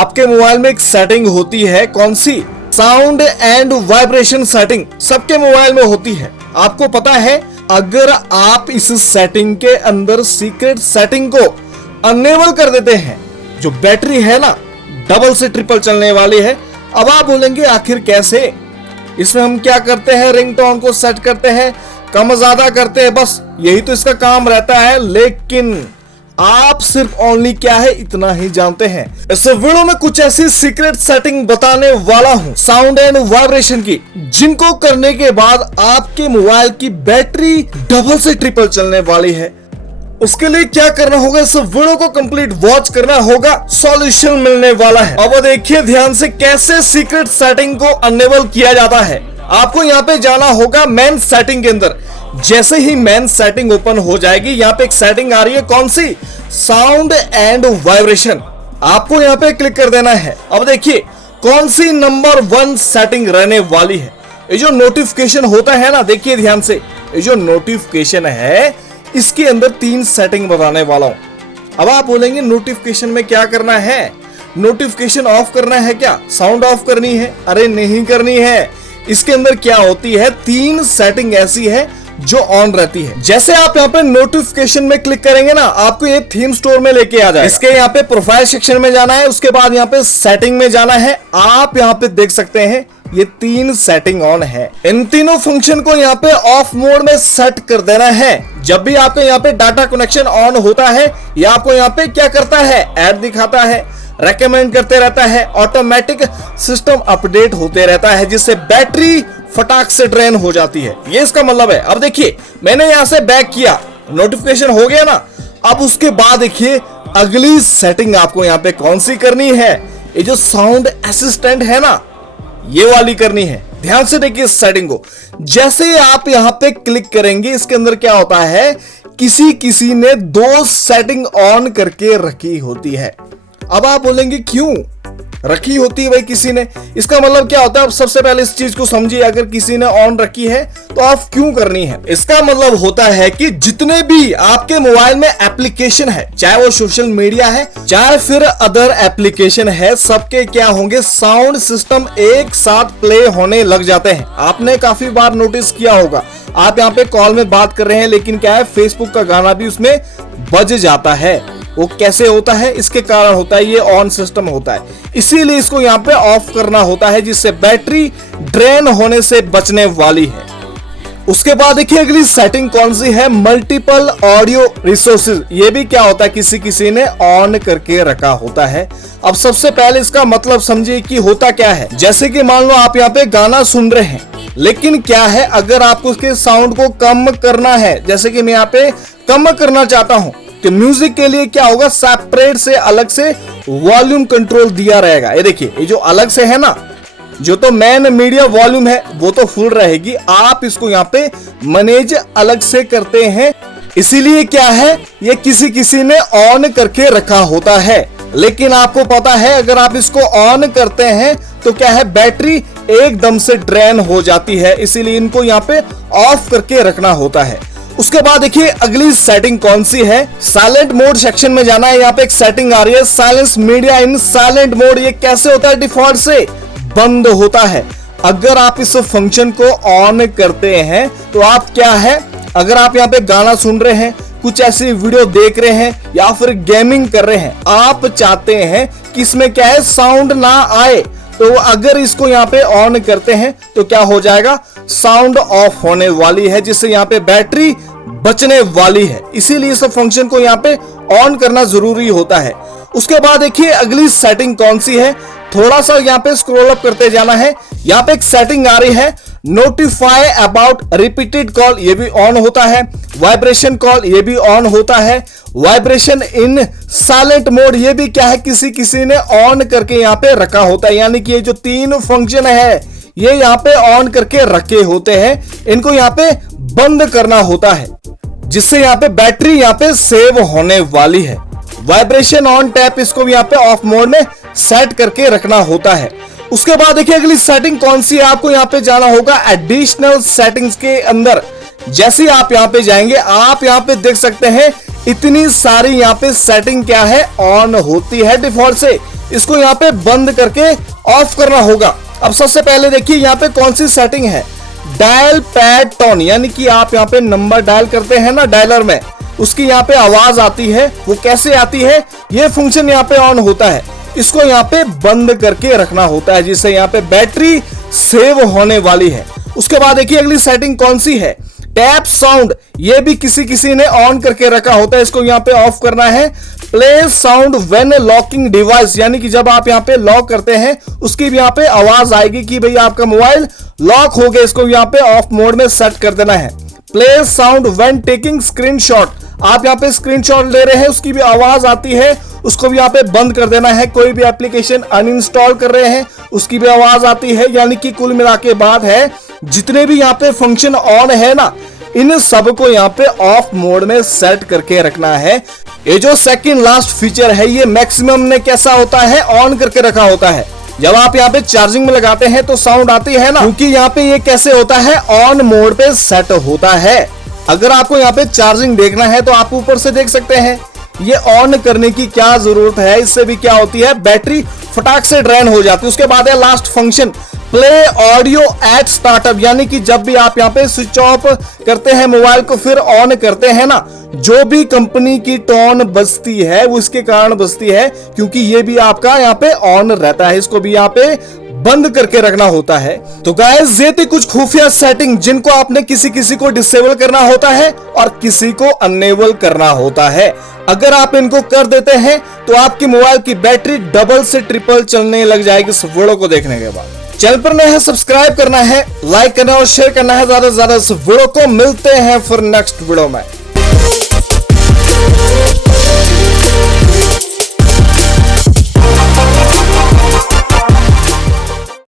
आपके मोबाइल में एक सेटिंग होती है, कौन सी? साउंड एंड वाइब्रेशन सेटिंग सबके मोबाइल में होती है। आपको पता है, अगर आप इस सेटिंग के अंदर सीक्रेट सेटिंग को अनेबल कर देते हैं, जो बैटरी है ना डबल से ट्रिपल चलने वाली है। अब आप बोलेंगे आखिर कैसे? इसमें हम क्या करते हैं, रिंगटोन को सेट करते हैं, कम ज्यादा करते हैं, बस यही तो इसका काम रहता है। लेकिन आप सिर्फ ओनली क्या है इतना ही जानते हैं। इस वीडियो में कुछ ऐसी सीक्रेट सेटिंग बताने वाला हूं साउंड एंड वाइब्रेशन की, जिनको करने के बाद आपके मोबाइल की बैटरी डबल से ट्रिपल चलने वाली है। उसके लिए क्या करना होगा, इस वीडियो को कंप्लीट वॉच करना होगा, सॉल्यूशन मिलने वाला है। अब देखिए ध्यान से कैसे सीक्रेट सेटिंग को अनेबल किया जाता है। आपको यहाँ पे जाना होगा मेन सेटिंग के अंदर। जैसे ही मेन सेटिंग ओपन हो जाएगी, यहाँ पे एक सेटिंग आ रही है, कौन सी? Sound and vibration. आपको यहाँ पे क्लिक कर देना है। अब देखिए कौन सी नंबर 1 सेटिंग रहने वाली है। ये जो नोटिफिकेशन होता है ना, देखिए ध्यान से, ये जो नोटिफिकेशन है इसके अंदर 3 सेटिंग बताने वाला हूं। अब आप बोलेंगे नोटिफिकेशन में क्या करना है? नोटिफिकेशन ऑफ करना है क्या? साउंड ऑफ करनी है? अरे नहीं करनी है। इसके अंदर क्या होती है, 3 सेटिंग ऐसी है जो ऑन रहती है। जैसे आप यहाँ पे नोटिफिकेशन में क्लिक करेंगे ना, आपको ये थीम स्टोर में लेके आ जाए। इसके यहाँ पे प्रोफाइल सेक्शन में जाना है, उसके बाद यहाँ पे सेटिंग में जाना है। आप यहाँ पे देख सकते हैं ये 3 सेटिंग ऑन है। इन तीनों फंक्शन को यहाँ पे ऑफ मोड में सेट कर देना है। जब भी आपके यहाँ पे डाटा कनेक्शन ऑन होता है, ये आपको यहाँ पे क्या करता है, ऐड दिखाता है, रेकमेंड करते रहता है, ऑटोमेटिक सिस्टम अपडेट होते रहता है, जिससे बैटरी फटाक से ड्रेन हो जाती है। ये इसका मतलब है। अब देखिए मैंने यहाँ से बैक किया, नोटिफिकेशन हो गया ना। अब उसके बाद देखिए अगली सेटिंग आपको यहाँ पे कौन सी करनी है, ये जो साउंड असिस्टेंट है ना, ये वाली करनी है। ध्यान से देखिए इस सेटिंग को। जैसे आप यहां पे क्लिक करेंगे, इसके अंदर क्या होता है, किसी ने 2 सेटिंग ऑन करके रखी होती है। अब आप बोलेंगे क्यों रखी होती है भाई किसी ने? इसका मतलब क्या होता है? अब सबसे पहले इस चीज को समझिए, अगर किसी ने ऑन रखी है तो ऑफ क्यों करनी है? इसका मतलब होता है कि जितने भी आपके मोबाइल में एप्लीकेशन है, चाहे वो सोशल मीडिया है, चाहे फिर अदर एप्लीकेशन है, सबके क्या होंगे, साउंड सिस्टम एक साथ प्ले होने लग जाते हैं। आपने काफी बार नोटिस किया होगा, आप यहाँ पे कॉल में बात कर रहे हैं, लेकिन क्या है, फेसबुक का गाना भी उसमें बज जाता है। वो कैसे होता है? इसके कारण होता है, ये ऑन सिस्टम होता है, इसीलिए इसको यहाँ पे ऑफ करना होता है, जिससे बैटरी ड्रेन होने से बचने वाली है। उसके बाद देखिए अगली सेटिंग कौन सी है, मल्टीपल ऑडियो रिसोर्सेज। ये भी क्या होता है, किसी ने ऑन करके रखा होता है। अब सबसे पहले इसका मतलब समझिए कि होता क्या है। जैसे कि मान लो आप यहाँ पे गाना सुन रहे हैं, लेकिन क्या है, अगर आपको उसके साउंड को कम करना है, जैसे कि मैं यहाँ पे कम करना चाहता हूं, तो म्यूजिक के लिए क्या होगा, सेपरेट से अलग से वॉल्यूम कंट्रोल दिया रहेगा। ये देखिए, ये जो अलग से है ना, जो तो मेन मीडिया वॉल्यूम है वो तो फुल रहेगी, आप इसको यहाँ पे मैनेज अलग से करते हैं। इसीलिए क्या है, ये किसी ने ऑन करके रखा होता है। लेकिन आपको पता है, अगर आप इसको ऑन करते हैं तो क्या है, बैटरी एकदम से ड्रेन हो जाती है। इसीलिए इनको यहाँ पे ऑफ करके रखना होता है। उसके बाद देखिए अगली सेटिंग कौन सी है, साइलेंट मोड सेक्शन में जाना है। यहाँ पे एक सेटिंग आ रही है, साइलेंस मीडिया इन साइलेंट मोड। ये कैसे होता है, डिफॉल्ट से बंद होता है। अगर आप इस फंक्शन को ऑन करते हैं तो आप क्या है, अगर आप यहाँ पे गाना सुन रहे हैं, कुछ ऐसी वीडियो देख रहे हैं, या फिर गेमिंग कर रहे हैं, आप चाहते हैं कि इसमें क्या है, साउंड ना आए, तो अगर इसको यहाँ पे ऑन करते हैं तो क्या हो जाएगा, साउंड ऑफ होने वाली है, जिससे यहाँ पे बैटरी बचने वाली है। इसीलिए इस फंक्शन को यहाँ पे ऑन करना जरूरी होता है। उसके बाद देखिए अगली सेटिंग कौन सी है, थोड़ा सा यहाँ पे स्क्रॉल अप करते जाना है। यहाँ पे एक सेटिंग आ रही है, नोटिफाई अबाउट रिपीटेड कॉल, ये भी ऑन होता है। वाइब्रेशन कॉल, ये भी ऑन होता है। वाइब्रेशन इन साइलेंट मोड, ये भी क्या है, किसी ने ऑन करके यहाँ पे रखा होता है। यानी कि ये जो 3 फंक्शन है, ये यहाँ पे ऑन करके रखे होते हैं, इनको यहाँ पे बंद करना होता है, जिससे यहाँ पे बैटरी यहाँ पे सेव होने वाली है। वाइब्रेशन ऑन टैप, इसको भी यहाँ पे ऑफ मोड में सेट करके रखना होता है। उसके बाद देखिए अगली सेटिंग कौन सी है, आपको यहाँ पे जाना होगा एडिशनल सेटिंग्स के अंदर। जैसे आप यहाँ पे जाएंगे, आप यहाँ पे देख सकते हैं इतनी सारी यहाँ पे सेटिंग क्या है, ऑन होती है डिफॉल्ट से। इसको यहाँ पे बंद करके ऑफ करना होगा। अब सबसे पहले देखिए यहाँ पे कौन सी सेटिंग है, डायल पैड टोन, यानी कि आप यहाँ पे नंबर डायल करते हैं ना डायलर में, उसकी यहाँ पे आवाज आती है। वो कैसे आती है, ये फंक्शन यहाँ पे ऑन होता है, इसको यहाँ पे बंद करके रखना होता है, जिससे यहाँ पे बैटरी सेव होने वाली है। उसके बाद देखिए अगली सेटिंग कौन सी है, टैप साउंड, ये भी किसी ने ऑन करके रखा होता है, इसको यहाँ पे ऑफ करना है। Play sound when locking device, यानी कि जब आप यहाँ पे लॉक करते हैं उसकी भी यहाँ पे आवाज आएगी कि भाई आपका मोबाइल लॉक हो गया, इसको यहाँ पे ऑफ मोड में सेट कर देना है। Play sound when taking screenshot, आप यहाँ पे स्क्रीनशॉट ले रहे हैं उसकी भी आवाज आती है, उसको भी यहाँ पे बंद कर देना है। कोई भी एप्लीकेशन अनइंस्टॉल कर रहे हैं उसकी भी आवाज आती है। यानी कि कुल मिला के बात है, जितने भी यहाँ पे फंक्शन ऑन है ना, इन सब को यहाँ पे ऑफ मोड में सेट करके रखना है। ये जो सेकंड लास्ट फीचर है, ये मैक्सिमम ने कैसा होता है, ऑन करके रखा होता है। जब आप यहाँ पे चार्जिंग में लगाते हैं तो साउंड आती है ना, क्योंकि यहाँ पे ये कैसे होता है, ऑन मोड पे सेट होता है। अगर आपको यहाँ पे चार्जिंग देखना है तो आप ऊपर से देख सकते हैं, ये ऑन करने की क्या जरूरत है, इससे भी क्या होती है, बैटरी फटाक से ड्रेन हो जाती है। उसके बाद है last function, play audio eight startup, यानी कि जब भी आप यहाँ पे स्विच ऑफ करते हैं मोबाइल को फिर ऑन करते हैं ना, जो भी कंपनी की टोन बजती है वो इसके कारण बजती है क्योंकि ये भी आपका यहाँ पे ऑन रहता है, इसको भी यहाँ पे बंद करके रखना होता है। तो गाइस ये थी कुछ खुफिया सेटिंग जिनको आपने किसी को डिसेबल करना होता है और किसी को अनेबल करना होता है। अगर आप इनको कर देते हैं तो आपकी मोबाइल की बैटरी डबल से ट्रिपल चलने लग जाएगी इस वीडियो को देखने के बाद। चैनल पर नए हैं, सब्सक्राइब करना है, लाइक करना है और शेयर करना है ज्यादा से ज्यादा इस वीडियो को। मिलते हैं फिर नेक्स्ट वीडियो में।